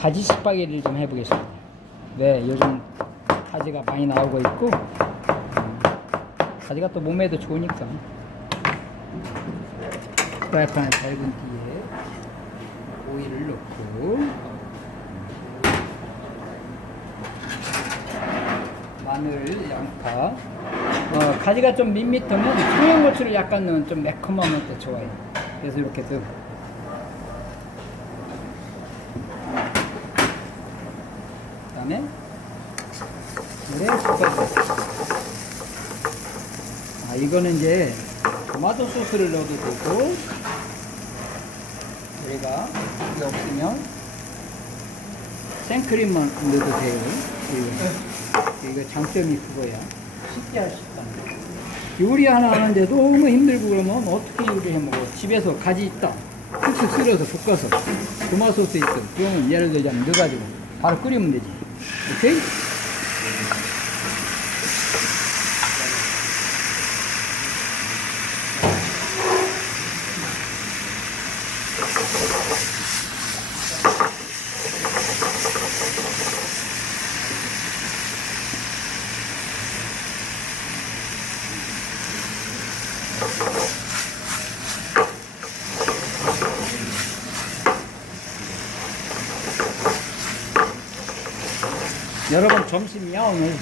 가지 스파게티를 좀 해보겠습니다. 네, 요즘 가지가 많이 나오고 있고 음, 가지가 또 몸에도 좋으니까 프라이팬에 달군 뒤에 오일을 넣고 마늘, 양파 어, 가지가 좀 밋밋하면 청양고추를 약간 넣으면 좀 매콤하면 또 좋아요. 그래서 이렇게 좀 다음에 물에 볶아줘. 아 이거는 이제 토마토 소스를 넣어도 되고 우리가 이게 없으면 생크림만 넣어도 돼요. 이거, 이거 장점이 그거야. 쉽게 할 수 있다. 요리 하나 하는데 너무 힘들고 그러면 어떻게 요리해 먹어? 집에서 가지 있다. 툭툭 쓸어서 볶아서 토마토 소스 있어. 그러면 예를 들자면 넣어가지고 바로 끓이면 되지. 오케 여러분 점심이야 오늘.